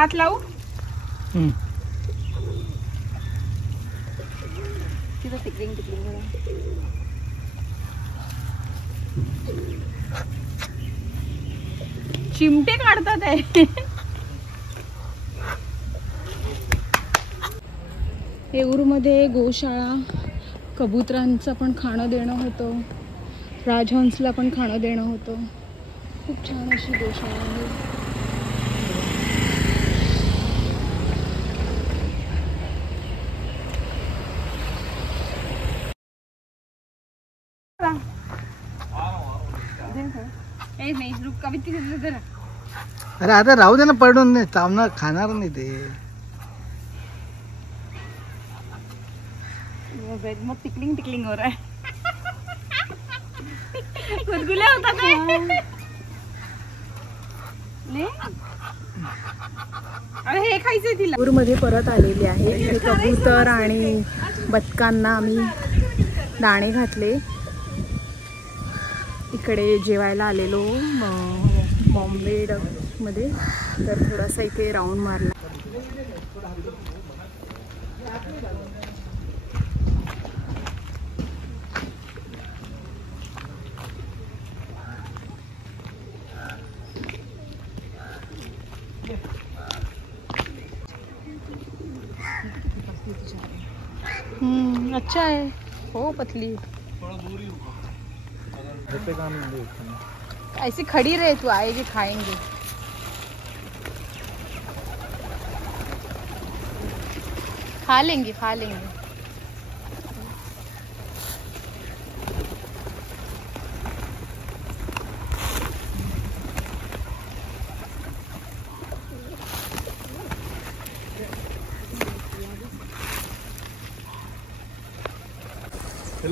हात लावू. तिथं टिकलिंग चिमटे काढतात आहे. येऊरमध्ये गोशाळा, कबुतरांचं पण खाणं देणं होतं, राजहंसला पण खाणं देणं होतं. खूप छान अशी गोशाळा आहे. अरे आता राहू दे ना, पडून नाही चावणार, खाणार नाही ते. मग टिकलिंग हो रहा है. गुलगुल्या होतात हे खायचंय तिला. मध्ये परत आलेली आहे. हे कबूतर आणि बदकांना आम्ही दाणे घातले. इकडे जेवायला आलेलो बॉम्बे मध्ये, तर थोडासा इथे राऊंड मारला. अच्छा है. हो पतली ऐसी खड़ी रहे, तू आएगी खाएंगे. खा लेंगे.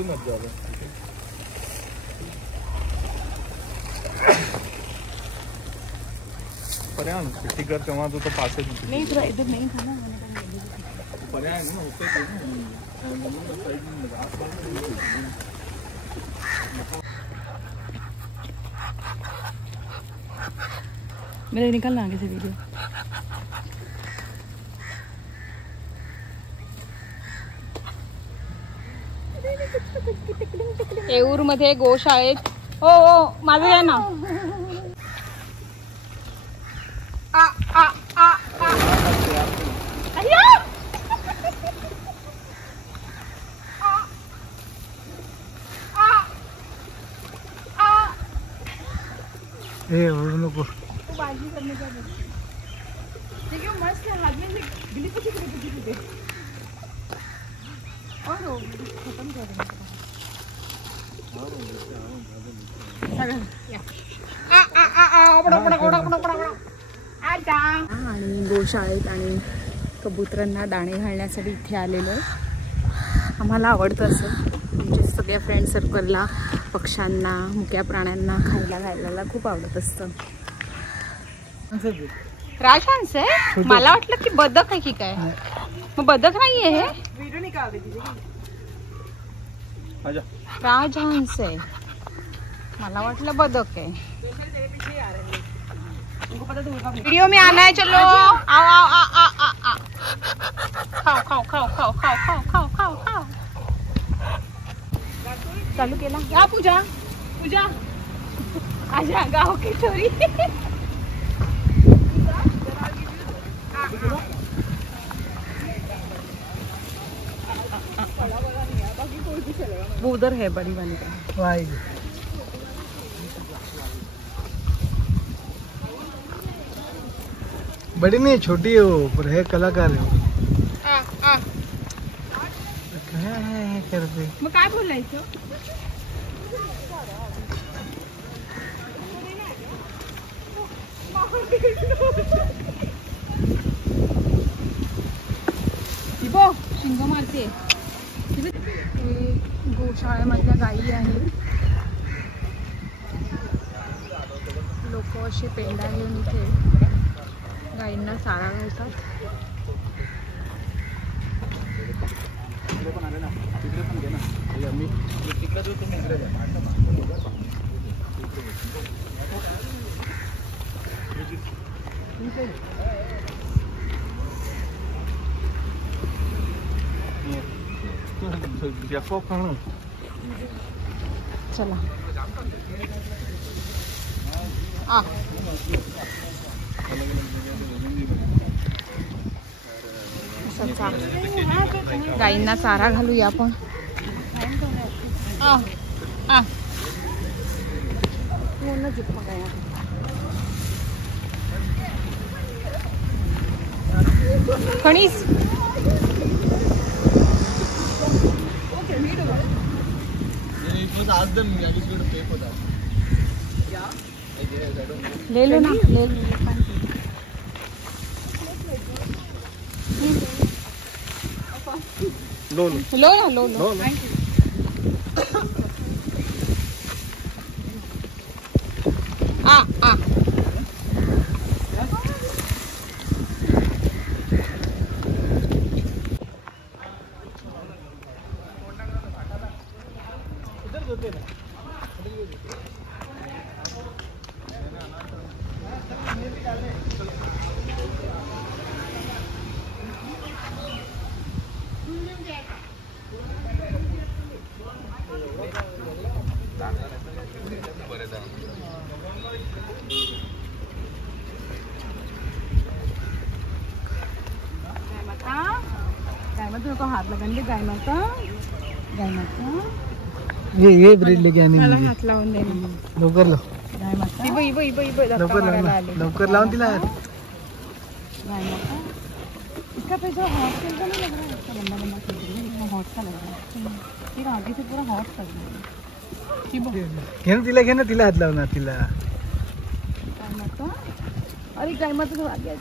मत जाओ. पर्याय टिकर तेव्हा तो पास नहीं थोड़ा इधर नहीं था ना, पर्याय ना होते मेरे निकलना आगे से वीडियो. येऊर मध्ये गोशाळेत. हो माझं या ना. ओढू नको. बाजी करने का देखिए मस्त हाथ में से गिली पुची और खत्म कर देंगे. आणि गोशाळेत आणि कबुतरांना दाणे घालण्यासाठी इथे आलेलो आहे. आम्हाला आवडतं असं, म्हणजे सगळ्या फ्रेंड सर्कलला पक्ष्यांना, मुक्या प्राण्यांना खायला घालायला खूप आवडत असतं. राजहंस आहे. मला वाटलं की बदक आहे की काय. मग बदक नाहीये हे. व्हिडिओ निकाल दे. राजहंस आहे. मला वाटलं बदक आहे. वीडियो में आना है. चलो आओ आओ आ आ आ आ. खाओ खाओ खाओ खाओ खाओ खाओ खाओ खाओ खाओ. चालू केला. या पूजा आजा गाव की छोरी. वो उधर है बड़ी वाली का. बड़ी नहीं, छोटी है वो, पर है कलाकार है. करते मग काय बोलायचं. शिंग मारते. गोशाळेमधल्या गायी आहेत. लोक असे पेंडा घेऊन इथे गायींना चारा घालतात. चला आ गाईंना चारा घालूया आपण. खणीस ले लो ना, ले लो लो. आ को हाथ लगाने गाय माता ये ब्रेड लेके आने मला हात लावून दे लवकर लो गाय माता लवकर लावून दिला गाय माता इसका पैसा हॉट का नहीं लग रहा है, इसका लंबा लंबा चल रहा है, इसका हॉट का लग रहा है, फिर आगे से पूरा हॉट कर रहा है. घे ना तिला हात लाव ना तिला. गाय माता, अरे गाय माता तो आगे आ